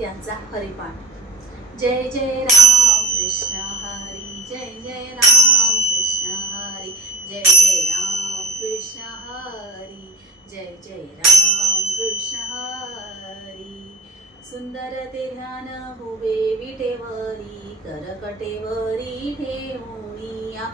यांचा हरिपाठ। जय जय राम कृष्ण हरी, जय जय राम कृष्ण हरी, जय जय राम कृष्ण हरी, जय जय राम कृष्ण हरी। सुंदर ते ध्यान उभे विटेवरी, करकटेवरी ठेवूनिया,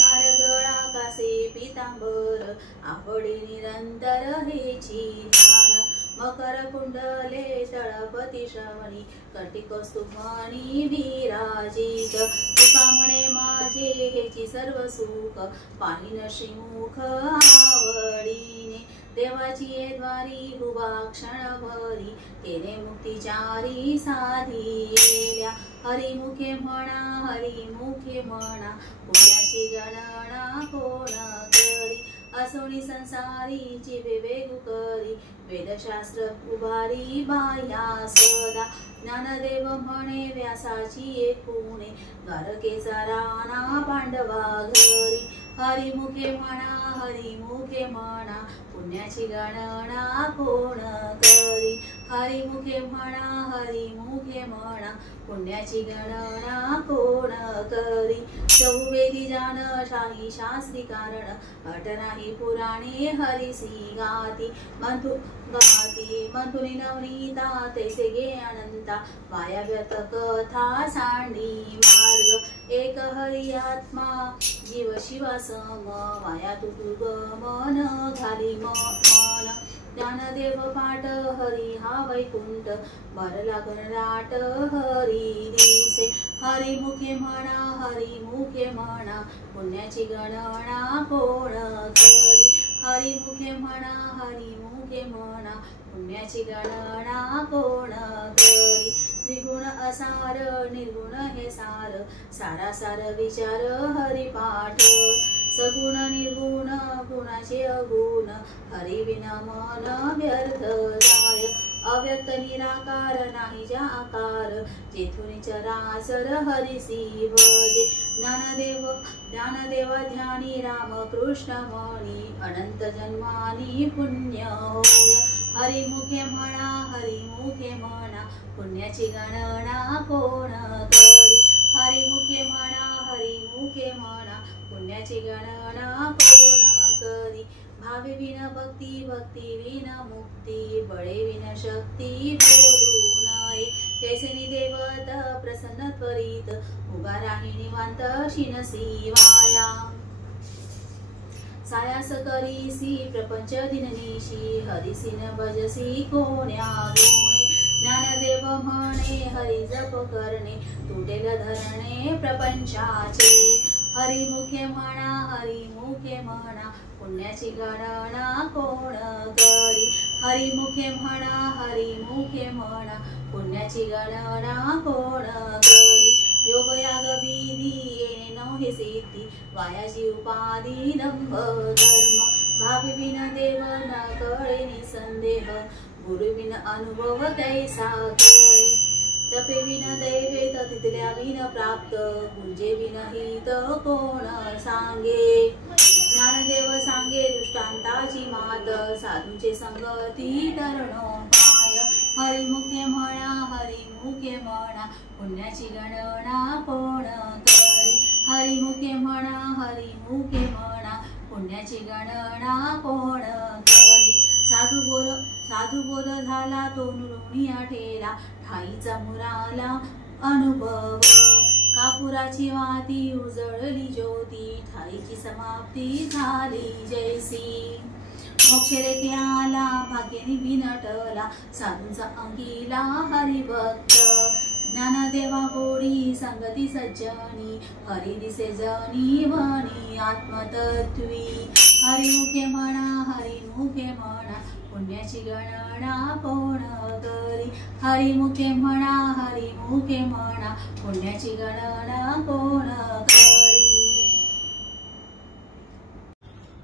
हार गळा कासे पितांबर, आवडी निरंतर हेची ध्यान। मकर कुंडले तळपती श्रवणी, कटिकौस्तुभमणी विराजित, तुका म्हणे माझे हेची सर्व सुख, पाहिन श्रीमुख आवडीने। देवाची ये द्वारी उभा क्षणभरी, केले मुक्तिचारी साधिल्या, हरिमुखे म्हणा हरिमुखे म्हणा, पुण्याची गणना कोण करी। असोनी संसारीची वेगू करी, वेदशास्त्र उभारी बाह्या सदा, ज्ञानदेव म्हणे व्यासाची एकूणे, द्वारकेचा राणा पांडवा घरी। हरिमुखे म्हणा हरिमुखे म्हणा, पुण्याची गणना कोण करी। हरिमुखे म्हणा हरिमुखे म्हणा, पुण्याची गणना कोण करी। चहुवेदी जाण शाही शास्त्री कारण, अट नाही पुराणे हरिसी गाती। मंथुनी नवनीता तैसे गे अनंता, वाया व्यर्थ कथा सांडी मार्ग। एक हरि आत्मा जीव शिवा सम, वाया तुटुग मन घाली मन। ज्ञानदेव पाठ हरी हा वैकुंठ, भरला घनदाट हरी दिसे। हरिमुखे म्हणा हरिमुखे म्हणा, पुण्याची गणना कोण करी। हरिमुखे म्हणा हरिमुखे म्हणा, पुण्याची गणना कोण करी। त्रिगुण असार निर्गुण हे सार, सारासार विचार हरिपाठ। सगुण निर्गुण गुणाचे अगुण, हरिविना मन व्यर्थ जाय। अव्यक्त निराकार नाही जा आकार, जेथून चराचर हरिसी भजे। ज्ञानदेव ध्यानी राम कृष्ण मणी, अनंत जन्मानी पुण्य होय। हरिमुखे म्हणा हरिमुखे म्हणा, पुण्याची गणना कोण करी। हरिमुखे म्हणा हरिमुखे म्हणा, पुण्याची गणना कोण करी। भावे विन भक्ती भक्ती विन मुक्ती, बळे विन शक्ती बोलू नये। कैसनी देवत प्रसन्न त्वरित, उभा राही निवांत शिनसी वाया। सायास करीसी प्रपंच दिननिशी, हरिसी न भजसी कोण्या गुणे। ज्ञानदेव म्हणे हरि जप करणे, तुटेल धरणे प्रपंचाचे। हरिमुखे म्हणा हरिमुखे म्हणा, पुण्याची गणना कोण करी। हरिमुखे म्हणा हरिमुखे म्हणा, पुण्याची गणना कोण करी। योग याग विधी येणे नव्हे सिद्धी, वायाची उपाधी दंभ धर्म। भाविविन देव न कळे निसंदेह, गुरुविन अनुभव तैसा कळे। तपे विन दैवेत तिथल्या विन प्राप्त, गुंजे विन हित कोण सांगे। ज्ञानदेव सांगे दृष्टांताची मात, साधूचे संगती तरणोपाय। हरिमुखे म्हणा हरिमुखे म्हणा, पुण्याची गणना कोण करी। हरिमुखे म्हणा हरिमुखे म्हणा, पुण्याची गणना कोण करी। साधू बोध झाला तो नुरुनिया ठेला, ठाईचा मुराला अनुभव। कापुराची वाती उजळली ज्योती, ठाईची समाप्ती झाली जैसी। मोक्षरेती आला भाग्याने विनटला, साधूंचा अंगिला हरिभक्त। ज्ञानदेवा गोडी संगती सज्जनी, हरी दिसे जनी म्हणी आत्मतत्वी। हरिमुखे म्हणा हरिमुखे म्हणा, पुण्याची गणना कोण करी। हरिमुखे म्हणा हरिमुखे म्हणा, पुण्याची गणना कोण करी।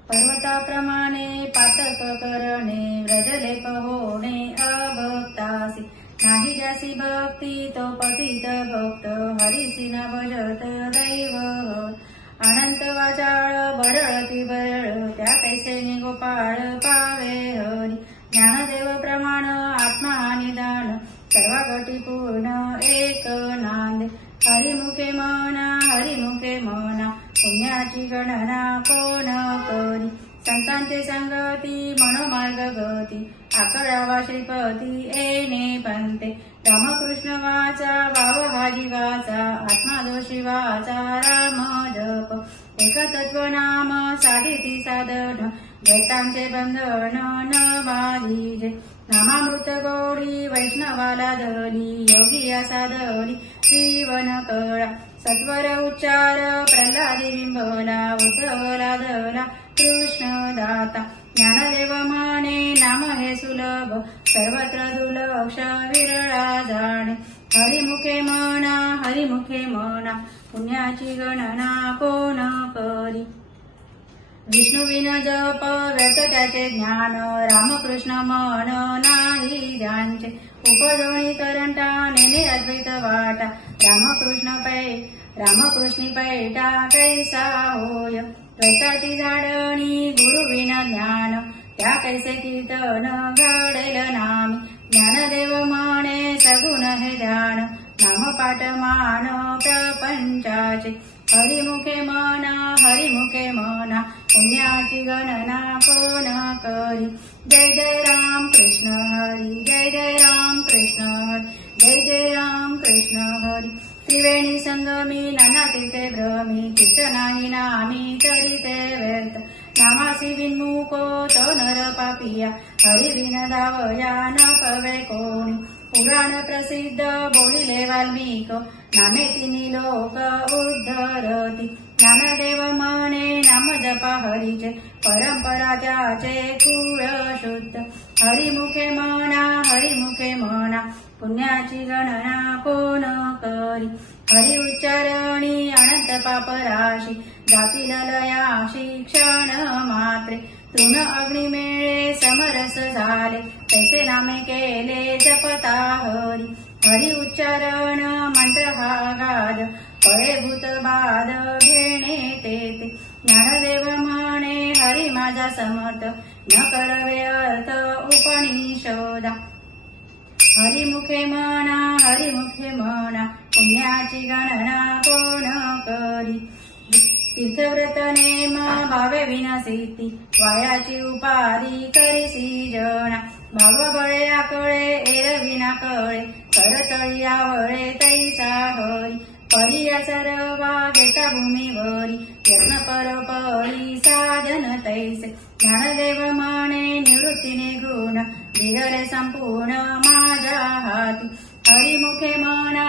पर्वताप्रमाणे पातक करणे, व्रजलेप होणे अभक्तासी। नाही ज्यासी भक्ती तो पतित भक्त, हरिसी न भजत दैव। अनंत वाचाळ बरळती बरळ, त्या कैसे गोपाळ पावे हरी। ज्ञानदेव प्रमाण आत्मा निदान, सर्व पूर्ण एक नांदे हरिमुखे म्हणा पुण्याची गणना कोण करी संतांचे संगती मनोमार्ग गती आकडावा श्रीपती येणे पंते रामकृष्ण वाचा भाव हा जीवाचा आत्मा जो शिवाचा राम जप एकतत्व नाम साधिती साधन द्वैतांचे बंधन न बाधिजे नामामृत गोडी वैष्णवाला दली योगी साधली जीवन कळा सत्वर उच्चार प्रल्हादी बिंबला उद्धवला दला कृष्ण दाता ज्ञानदेव म्हणे नाम हे सुलभ सर्वत्र दुर्लक्ष विरळा जाणे हरिमुखे म्हणा पुण्याची गणना कोण करी विष्णुविन जप व्यक्त त्याचे ज्ञान रामकृष्ण मन नाही ज्यांचे उपजोणी करंटा नेने अद्वैत वाटा रामकृष्णी पैटा कैसा होय द्वैताची झाडणी गुरुविन ज्ञान त्या कैसे कीर्तन घडेल नामी ज्ञानदेव म्हणे सगुण हे ध्यान नामपाठ मान प्रपंचाचे हरिमुखे म्हणा पुण्याची गणना कोण करी जय जय राम कृष्ण हरी जय जय राम कृष्ण हरी जय जय राम कृष्ण हरी त्रिवेणी संगमी नाना तीर्थे भ्रमी चित्त नाही नामी तरी ते व्यर्थ नामासी विन्मुखो तो नर पापिया हरी विन धावया न कवे कोणी पुराण प्रसिद्ध बोलिले वाल्मिक नामे तिनी लोक उद्धरती ज्ञानदेव म्हणे नाम जपा हरीचे परंपरा त्याचे कुळ शुद्ध हरिमुखे म्हणा पुण्याची गणना कोण करी हरि उच्चारणी अनंत पापराशी जातील लयाशी क्षण मात्रे तृण अग्निमेळे समरस झाले तैसे नामे केले जपता हरि उच्चारण मंत्र हा गाद फळे भूत बाद घेणे तेथे ज्ञानदेव म्हणे हरी माझा समर्थ न करवे अर्थ उपनिषदा हरिमुखे म्हणा पुण्याची गणना कोण करी तीर्थव्रत नेम भावे विनासिती वायाची उपाधी करीसी जना भाव बळे आकळे एरविना कळे करतळी आवळे तैसा हरी परिया सर्वा घेता भूमीवरी यत्न परोपरी साधन तैसे ज्ञानदेव म्हणे निवृत्तीने गुण निघले संपूर्ण माझ्या हाती हरिमुखे म्हणा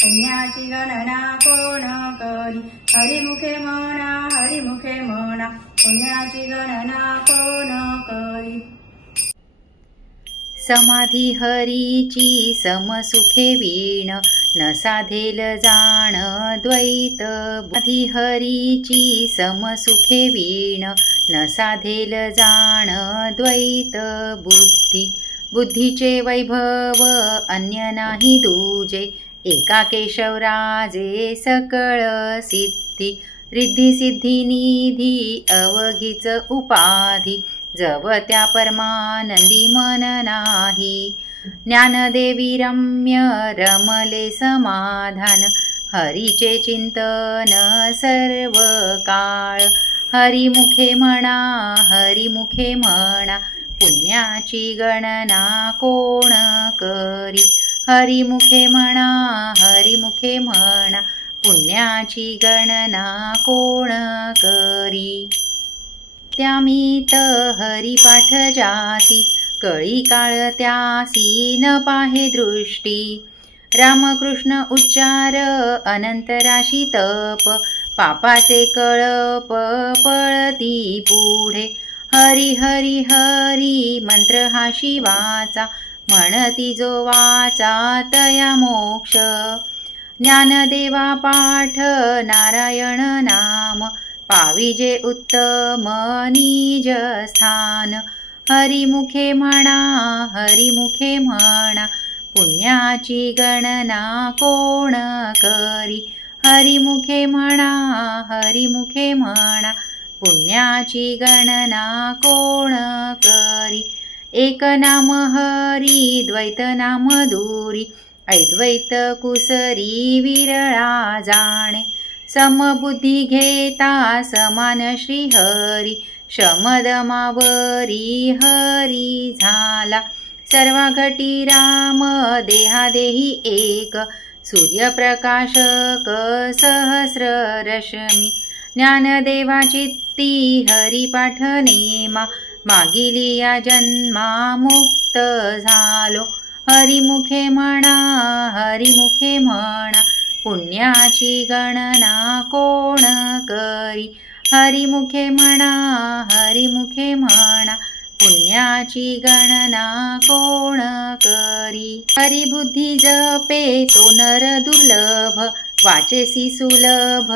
पुण्याची गणना कोण करी हरिमुखे म्हणा पुण्याची गणना कोण करी समाधी हरीची समसुखे वीण न साधेल जाण द्वैत समाधी हरीची समसुखे वीण न साधेल जाण द्वैत बुद्धीचे वैभव अन्य नाही दूजे एका केशवराजे सकळ सिद्धी रिद्धी सिद्धी निधी अवघीच उपाधी जव त्या परमानंदी मन नाही ज्ञानदेवी रम्य रमले समाधान हरीचे चिंतन सर्व काळ हरिमुखे म्हणा पुण्याची गणना कोण करी हरिमुखे म्हणा पुण्याची गणना कोण करी त्यामीत हरिपाठ जासी कळी काळ त्यासी न पाहे दृष्टी रामकृष्ण उच्चार अनंत राशी तप पापाचे कळप पळती पुढे हरी हरी हरी मंत्र हा शिवाचा म्हणती जो वाचा तया मोक्ष ज्ञानदेवा पाठ नारायण नाम पाविजे उत्तम निज स्थान हरिमुखे म्हणा पुण्याची गणना कोण करी हरिमुखे म्हणा पुण्याची गणना कोण करी एक नाम हरी द्वैत नाम दूरी अद्वैत कुसरी विरळा जाणे समबुद्धी घेता समान श्री हरी शमदमावरी हरी झाला सर्वा घटी राम देहादेही एक सूर्यप्रकाशक सहस्र रश्मी ज्ञानदेवा चित्ती हरिपाठ नेमा मागिली या जन्मा मुक्त झालो हरिमुखे म्हणा हरिमुखे म्हणा पुण्याची गणना कोण करी हरिमुखे म्हणा हरिमुखे म्हणा पुण्याची गणना कोण करी हरिबुद्धी जपे तो नर दुर्लभ वाचेसी सुलभ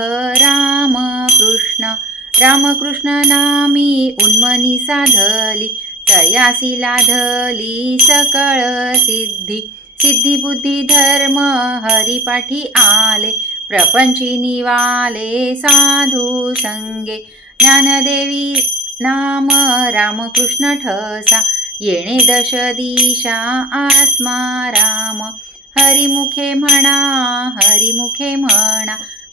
रामकृष्ण नामी उन्मनी साधली तयासी लाधली सकळ सिद्धी बुद्धी धर्म हरिपाठी आले प्रपंची निवाले साधू संगे ज्ञानदेवी नाम रामकृष्ण ठसा येणे दश दिशा आत्मा राम हरिमुखे म्हणा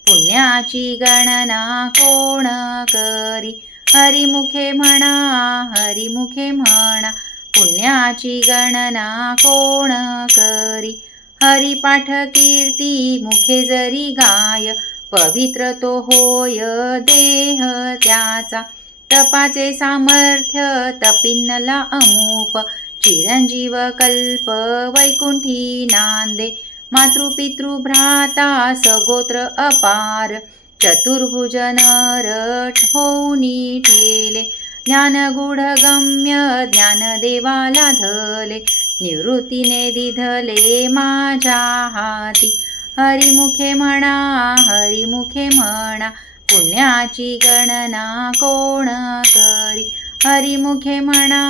पुण्याची गणना कोण करी हरिमुखे म्हणा पुण्याची गणना कोण करी हरिपाठ कीर्ती मुखे जरी गाय पवित्र तो होय देह त्याचा तपाचे सामर्थ्य तपिन्नला अमूप चिरंजीव कल्प वैकुंठी नांदे मातृपितृ भ्राता सगोत्र अपार चतुर्भुज नर होऊनी ठेले ज्ञानगूढ गम्य ज्ञानदेवाला धले निवृत्तीने दिधले माझ्या हाती हरिमुखे म्हणा पुण्याची गणना कोण करी हरिमुखे म्हणा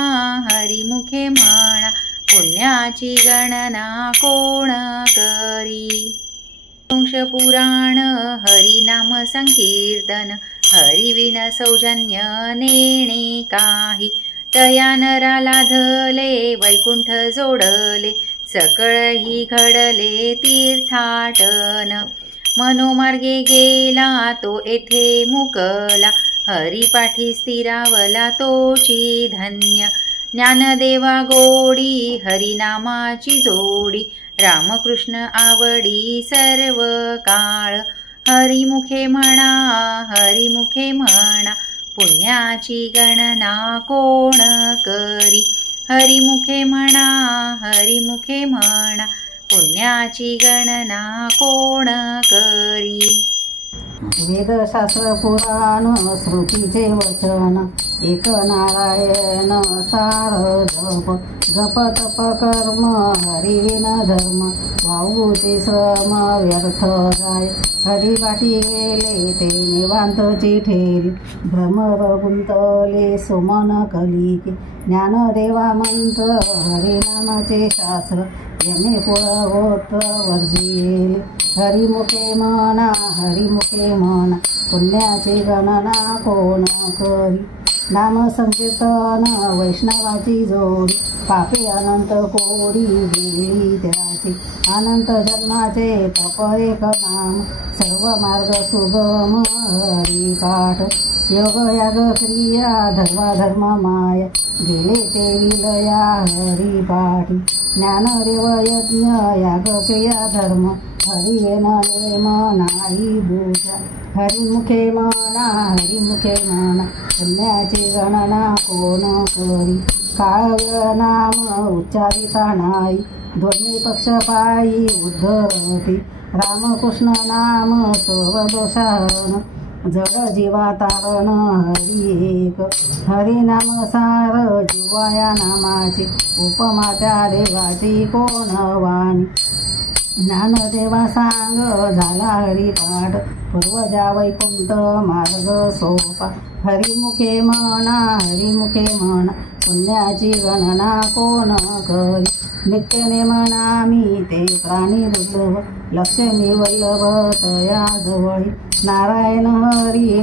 पुण्याची गणना कोण करी पुराण हरिनाम संकीर्तन हरिविण सौजन्य नेणे काही तया नराला धले वैकुंठ जोडले सकळ ही घडले तीर्थाटन मनोमार्गे गेला तो येथे मुकला हरिपाठी स्थिरावला तोची धन्य ज्ञानदेवा गोडी हरिनामाची जोडी रामकृष्ण आवडी सर्व काळ हरिमुखे म्हणा पुण्याची गणना कोण करी हरिमुखे म्हणा पुण्याची गणना कोण करी वेदशास्त्र पुराण श्रुतीचे वचन एक नारायण सार जप तप कर्म हरिविन धर्म वाहूचे श्रम व्यर्थ जाय हरिपाठी गेले ते निवांतची ठेरी भ्रमर गुंतले सुमन कलिके ज्ञानदेवा मंत्र हरिनामाचे शास्त्र यमे पुळहोत्र वर्जिले हरिमुखे म्हणा पुण्याची गणना कोण करी नाम संकीर्तन वैष्णवाची जोडी पापी अनंत कोडी गेली त्याची अनंत जन्माचे तप एक नाम सर्व मार्ग सुगम हरिपाठ योग याग क्रिया धर्म माया गेले ते विलया हरिपाठी ज्ञानदेव यज्ञ याग क्रिया धर्म हरिवेन नेम नाही दूजा हरिमुखे म्हणा पुण्याची गणना कोण करी काळ नाम उच्चारिता नाही दोन्ही पक्ष पायी उद्धरती रामकृष्ण नाम सर्व दोषाहरण जड जीवा तारण हरी एक हरिनाम सार जीवाया नामाची उपमा त्या देवाची कोण वाणी ज्ञानदेवा सांग झाला हरिपाठ पूर्वजा वैकुंठ मार्ग सोपा हरिमुखे म्हणा पुण्याची गणना कोण करी नित्यने मनामी ते प्राणी दुर्लभ लक्ष्मी वल्लभ तया जवळी नारायण हरी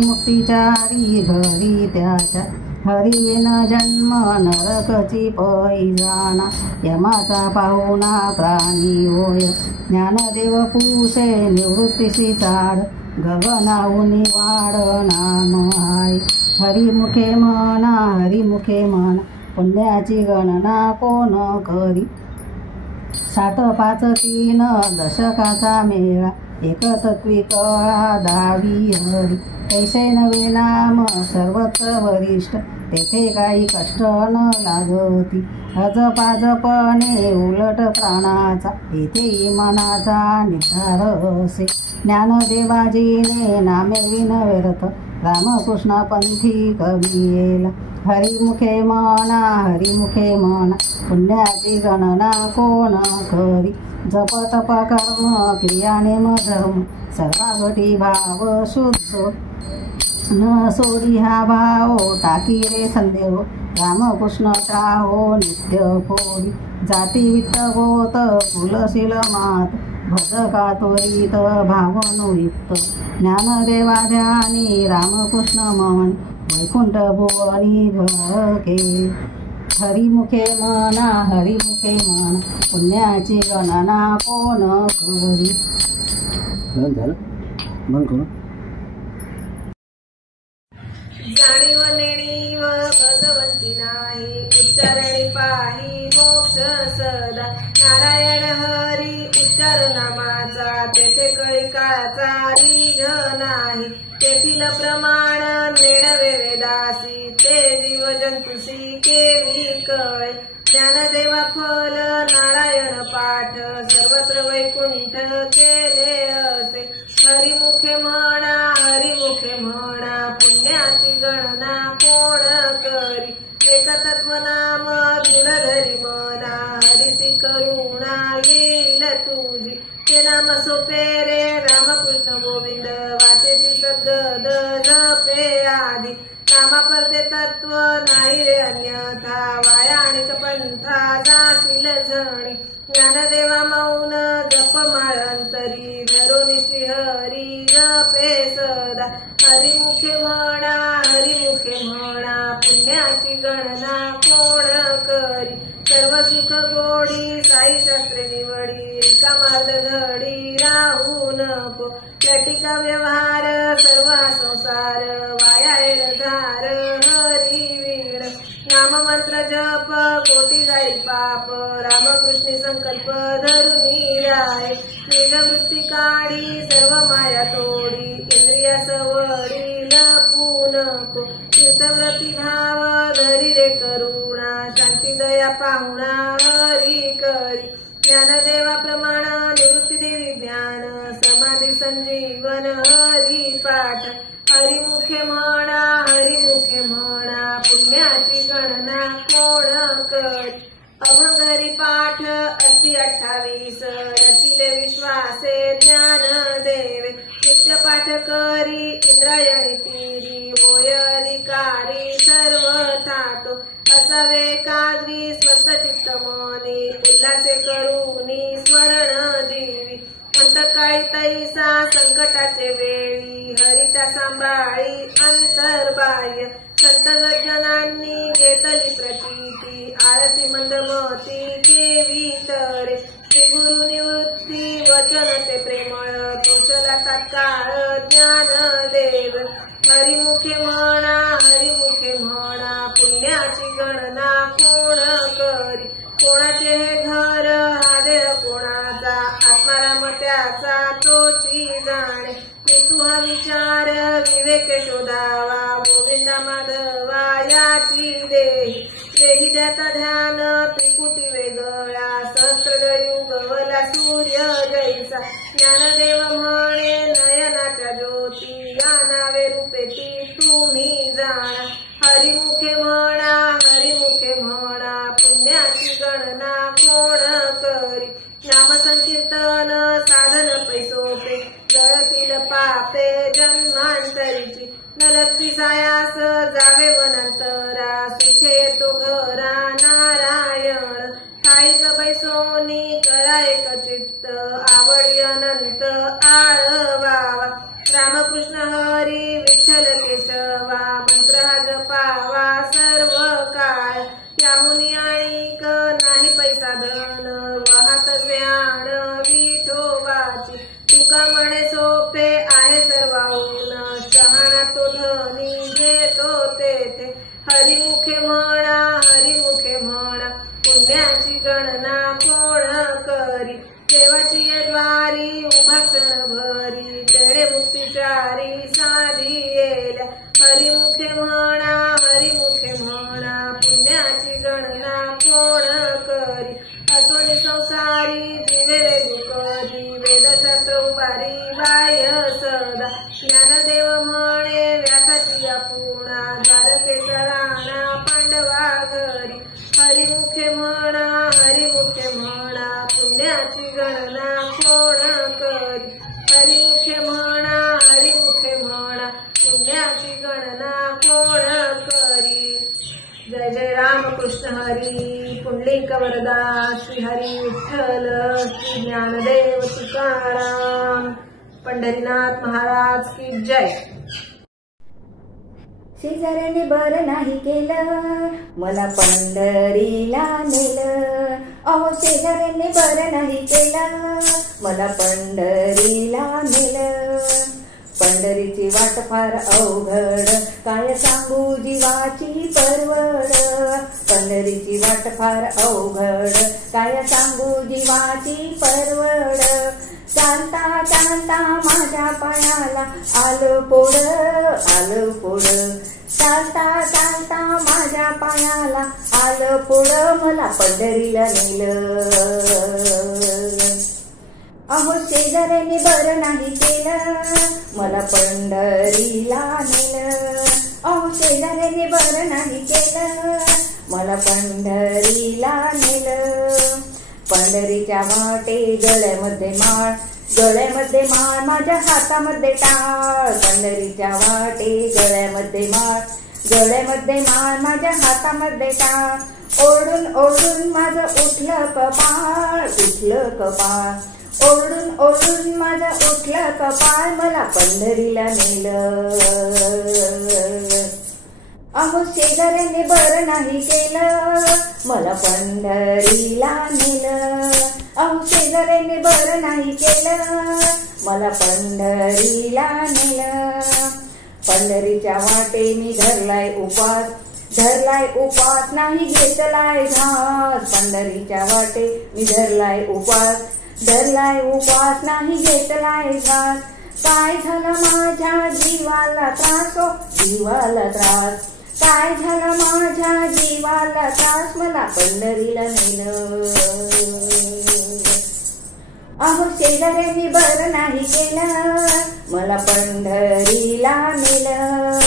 मुक्तिचारी घरी त्याच्या हरिविन जन्म नरकची पैजाणा यमाचा पाहुणा प्राणी होय ज्ञानदेव पुसे निवृत्तीशी चाड गगनाऊनी वाड नाम आहे हरिमुखे म्हणा पुण्याची गणना कोण करी 7 5 3 दशकाचा मेळा एकतत्वी कळा दावी हरी कैसे नवे नाम सर्वत्र वरिष्ठ तेथे काही कष्ट न लागती अजपाजपणे उलट प्राणाचा येथे मनाचा निर्धार असे ज्ञानदेवाजीने नामे विनव्यर्थ रामकृष्ण पंथी कवियेला हरिमुखे म्हणा पुण्याची गणना कोण करी जप तप कर्म क्रियानेम धर्म सर्वागटी भाव शुद्ध न सोडी हा भाव टाकी रे संदेह रामकृष्ण टाहो नित्य फोडी जाती वित्त गोत कुलशील मात भजका त्वरित भावनुयुक्त ज्ञानदेवाध्यानी रामकृष्ण मन वैकुंठ भुवनी घर केले हरिमुखे म्हणा पुण्याची गणना कोण करी जाणीव नेणीव भगवंती नाही उच्चारणी पाही मोक्ष सदा नारायण हरी उच्चार नामाचा तेथे कळी काळाचा रिघ नाही तेथील प्रमाण नेणवे वेदासी ते जीव जंतुसी केवी कळे ज्ञानदेवा फल नारायण पाठ सर्वत्र वैकुंठ केले असे हरिमुखे म्हणा पुण्याची गणना कोण करी एकतत्व नाम दृढ धरी मना हरिसी करुणा येईल तुझी ते नाम सोपे रे रामकृष्ण गोविंद वाचेसी सद्गद जपे आधी नामा परते तत्व नाही रे अन्यथा वाया आणि पंथा जाशील झणी ज्ञानदेवा मौन जप माळ अंतरी धरून श्री हरी जपे सदा हरिमुखे म्हणा पुण्याची गणना कोण करी सर्व सुख गोडी साई शास्त्रे निवडी रिकामार्ध घडी राहू नको लटिका व्यवहार सर्व संसार वाया झार हरी वीण नाममंत्र जप कोटी जाईल पाप रामकृष्णी संकल्प धरुनी राय निजवृत्ती काढी सर्व माया तोडी इंद्रिया सवडी लपू नको तीर्थव्रती भाव धरी रे करुणा शांती दया पाहुणा हरी करी ज्ञानदेवा प्रमाण निवृत्ती देवी ज्ञान समाधी संजीवन हरी पाठ हरिमुखे म्हणा पुण्याची गणना कोण करी अभंगरी पाठ अति 28 रतिले विश्वासे ज्ञान देवे नित्य पाठ करी इंद्रायणी तीरी होय अधिकारी सर्व थातो असावे कागरी स्वस्त चित्त मनी उल्हासे करुनी स्मरण जीवी अंतकाळी तैसा संकटाचे वेळी हरिता सांभाळी अंतर्बाह्य संत गजनांनी घेतली प्रचिती आळसी मंदमती केवी तरे श्री गुरु निवृत्ती वचन ते प्रेमळ कौशला तात्काळ ज्ञान देव हरिमुखे म्हणा पुण्याची गणना कोण करी कोणाचे हे घर हा देह कोणाचा आत्माराम त्याचा तोची जाणे तू हा विचार विवेक शोधावा गोविंदा माधवा याची देही द्याता ध्यान त्रिकुटी वेगळा सहस्रयुगवला सूर्य जैसा ज्ञानदेव म्हणे नयनाच्या ज्योती या नावे रूपे ती तुम्ही जाणा हरिमुखे म्हणा पुण्याची गणना कोण करी नाम संकीर्तन साधन पैसोपे जळतील पापे जन्मांतरीची नलक्ती सायास जावे वनंतरा सुखे येतो घरा नारायण ठाईक बैसोनी करा एक चित्त आवडी अनंत आळवावा रामकृष्ण हरी विठ्ठल केशवा मंत्र हा जपावा सर्व काळ याहुनी आणिक नाही पैसा धन वाहतसे आण विठोबाची तुका म्हणे सोपे आहे सर्वाहून शहाणा तो धनी घेतो तेथे हरिमुखे म्हणा पुण्याची गणना कोण करी देवाची द्वारी उभा क्षण भरी तेणे मुक्तिचारी साधी येल्या हरिमुखे म्हणा पुण्याची गणना कोण करी असोनी संसारी दिवेले दुकरी वेदशास्त्र उभारी बाह्य सदा ज्ञानदेव म्हणे व्यासाची पुणा द्वारकेचा राणा पांडवा घरी हरिमुखे म्हणा पुण्याची गणना कोण करी हरिमुखे म्हणा पुण्याची गणना कोण करी जय जय रामकृष्ण हरी पुंडलिक वरदा श्री हरी विठ्ठल श्री ज्ञानदेव तुकाराम पंढरीनाथ महाराज की जय. शेजाऱ्याने बरं नाही केलं मला पंढरीला नेलं. अहो शेजाऱ्याने बरं नाही केलं मला पंढरीला नेलं. पंढरीची वाट फार अवघड काय सांगू जीवाची परवड. पंढरीची वाट फार अवघड काय सांगू जीवाची परवड. चालता चालता माझ्या पायाला आलं पोड. चालता चालता माझ्या पायाला आलं पोड मला पंढरीला नेलं. अहो शेजाऱ्याने बरं नाही केलं मला पंढरीला नेलं. अहो शेजाऱ्याने बरं नाही केलं मला पंढरीला नेलं. पंढरीच्या वाटे गळ्यामध्ये माळ माझ्या हातामध्ये टाळ. पंढरीच्या वाटे गळ्यामध्ये माळ माझ्या हातामध्ये टाळ. ओढून ओढून माझं उठलं कपाळ. ओढून माझं उठलं कपाळ मला पंढरीला नेलं. अहो शेजाऱ्याने बरं नाही केलं मला पंढरीला नेलं. अहो शेजाऱ्याने बरं नाही केलं मला पंढरीला नेलं. पंढरीच्या वाटे मी धरलाय उपास नाही घेतलाय घास. पंढरीच्या वाटे मी धरलाय उपास नाही घेतलाय घास. काय झालं माझ्या जीवाला त्रास. काय झालं माझ्या जीवाला त्रास मला पंढरीला नेलं. अहो शेजाऱ्यांनी बरं नाही केलं मला पंढरीला नेलं.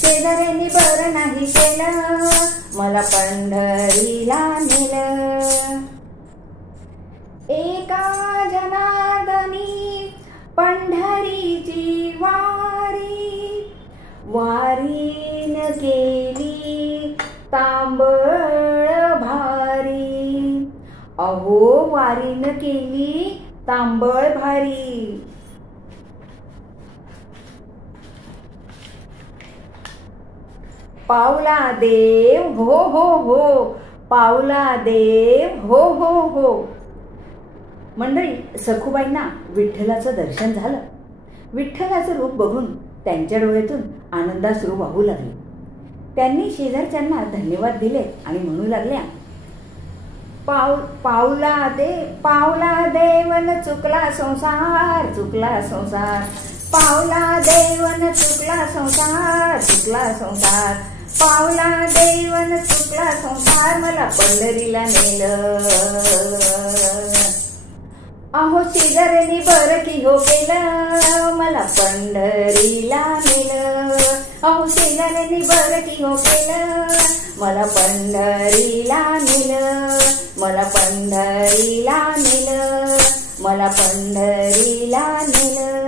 शेजाऱ्यांनी बरं नाही केलं मला पंढरीला नेलं. एका जनार्दनी पंढरीची वारीन केली तांबळ भारी. अहो वारीन केली तांबळ भारी. पावला देव हो हो हो, पावला देव हो हो हो. मंडळी, सखूबाईंना विठ्ठलाचं दर्शन झालं. विठ्ठलाचं रूप बघून त्यांच्या डोळ्यातून आनंदाश्रू वाहू लागले. त्यांनी शेजारच्यांना धन्यवाद दिले आणि म्हणू लागल्या, पावला देवन चुकला संसार. पावला देवन चुकला संसार. पावला देवन चुकला संसार मला पंढरीला नेलं. अहो शेजाऱ्यांनी बरं की हो केलं मला पंढरीला नेलं. अहो शेजाऱ्यांनी बरं की हो केलं मला पंढरीला नेलं. मला पंढरीला नेलं.